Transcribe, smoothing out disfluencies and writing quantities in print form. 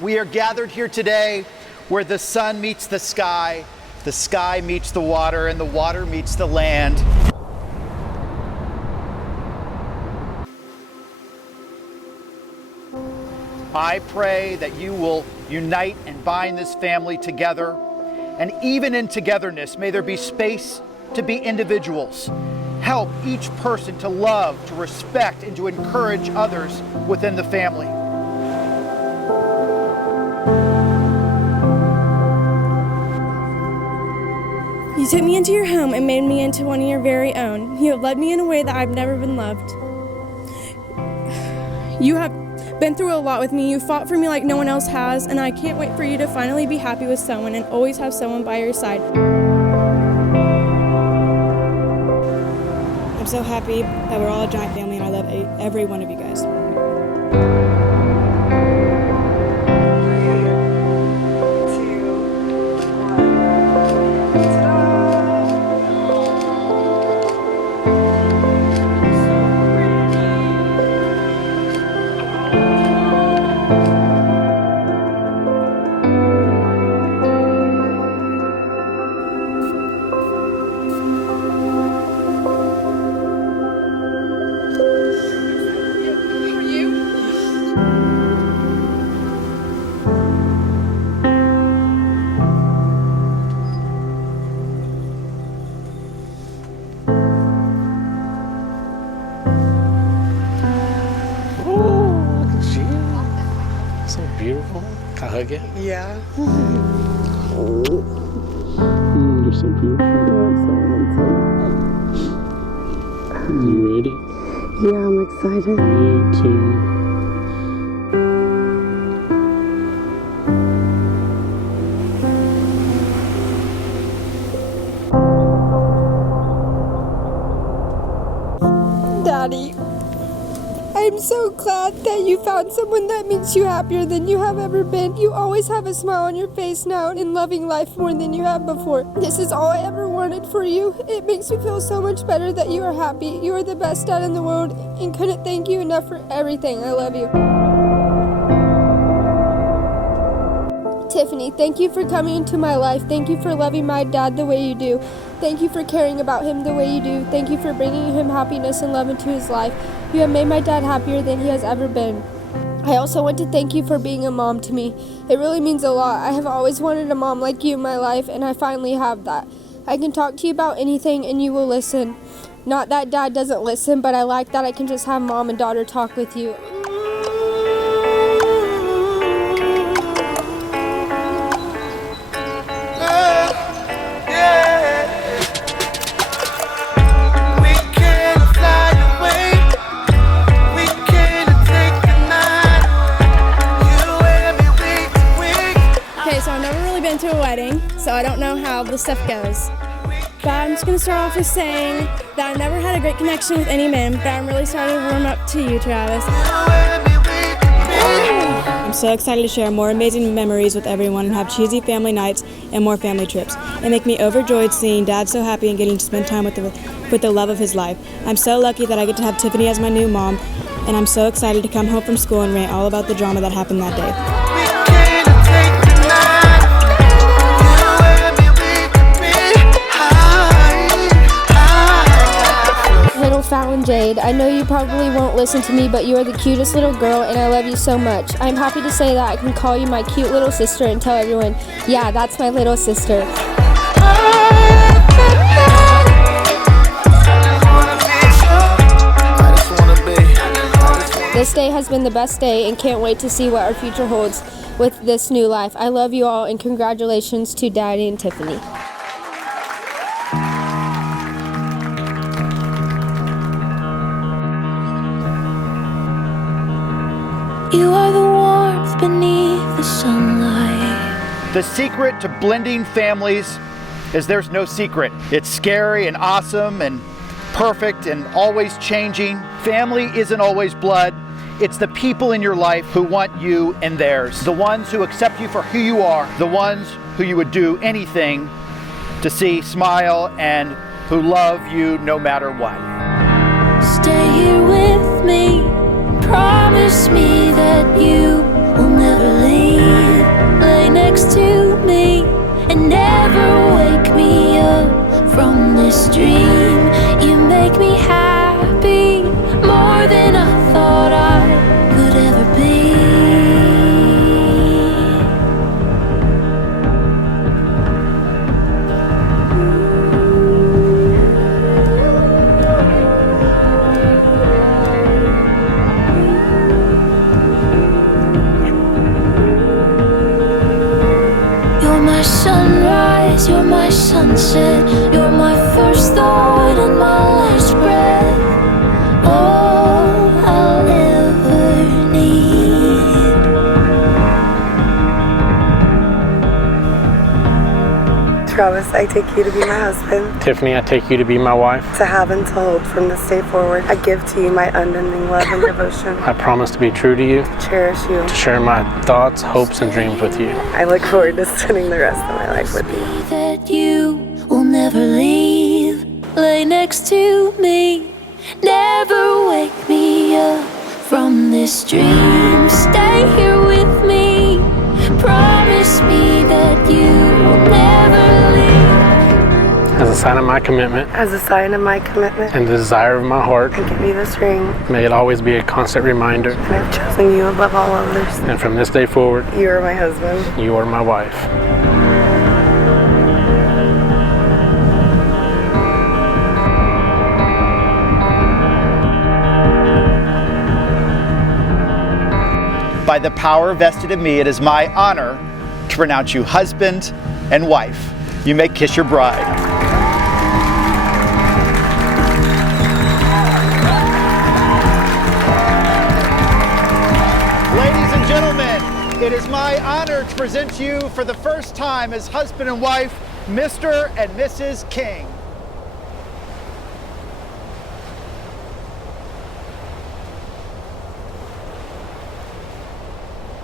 We are gathered here today where the sun meets the sky meets the water, and the water meets the land. I pray that you will unite and bind this family together, and even in togetherness, may there be space to be individuals. Help each person to love, to respect, and to encourage others within the family. You took me into your home and made me into one of your very own. You have led me in a way that I've never been loved. You have been through a lot with me. You fought for me like no one else has, and I can't wait for you to finally be happy with someone and always have someone by your side. I'm so happy that we're all a giant family, and I love every one of you guys. Beautiful. Can I hug you? Yeah. You're so beautiful. You ready? Yeah, I'm excited. 3, 2. Daddy, I'm so glad that you found someone that makes you happier than you have ever been. You always have a smile on your face now and loving life more than you have before. This is all I ever wanted for you. It makes me feel so much better that you are happy. You are the best dad in the world and couldn't thank you enough for everything. I love you. Tiffany, thank you for coming into my life. Thank you for loving my dad the way you do. Thank you for caring about him the way you do. Thank you for bringing him happiness and love into his life. You have made my dad happier than he has ever been. I also want to thank you for being a mom to me. It really means a lot. I have always wanted a mom like you in my life, and I finally have that. I can talk to you about anything and you will listen. Not that dad doesn't listen, but I like that I can just have mom and daughter talk with you. To a wedding, so I don't know how this stuff goes. But I'm just going to start off with saying that I never had a great connection with any men, but I'm really starting to warm up to you, Travis. I'm so excited to share more amazing memories with everyone and have cheesy family nights and more family trips. It makes me overjoyed seeing Dad so happy and getting to spend time with the love of his life. I'm so lucky that I get to have Tiffany as my new mom, and I'm so excited to come home from school and rant all about the drama that happened that day. Little Fallon Jade, I know you probably won't listen to me, but you are the cutest little girl and I love you so much. I'm happy to say that I can call you my cute little sister and tell everyone, yeah, that's my little sister. This day has been the best day and can't wait to see what our future holds with this new life. I love you all and congratulations to Daddy and Tiffany. You are the warmth beneath the sunlight. The secret to blending families is there's no secret. It's scary and awesome and perfect and always changing. Family isn't always blood. It's the people in your life who want you and theirs. The ones who accept you for who you are. The ones who you would do anything to see smile and who love you no matter what. Stay here with me. Promise me that you will never leave. next to me and never wake me up from this dream. You make me happy more than I thought I could ever be. You're my sunrise, you're my sunset, you're my first thought and my last breath. All I'll ever need. Travis, I take you to be my husband. Tiffany, I take you to be my wife. To have and to hold from this day forward, I give to you my unending love and devotion. I promise to be true to you, To cherish you. to share my thoughts, hopes, and dreams with you. I look forward to spending the rest of my life with you. That you will never leave. Lay next to me, never wake me up from this dream. Stay here with me, promise me that you will never leave. As a sign of my commitment As a sign of my commitment, and the desire of my heart, I give you this ring, may it always be a constant reminder. and I've chosen you above all others. And from this day forward, You are my husband. you are my wife. By the power vested in me, it is my honor to pronounce you husband and wife. You may kiss your bride. Ladies and gentlemen, it is my honor to present you for the first time as husband and wife, Mr. and Mrs. King.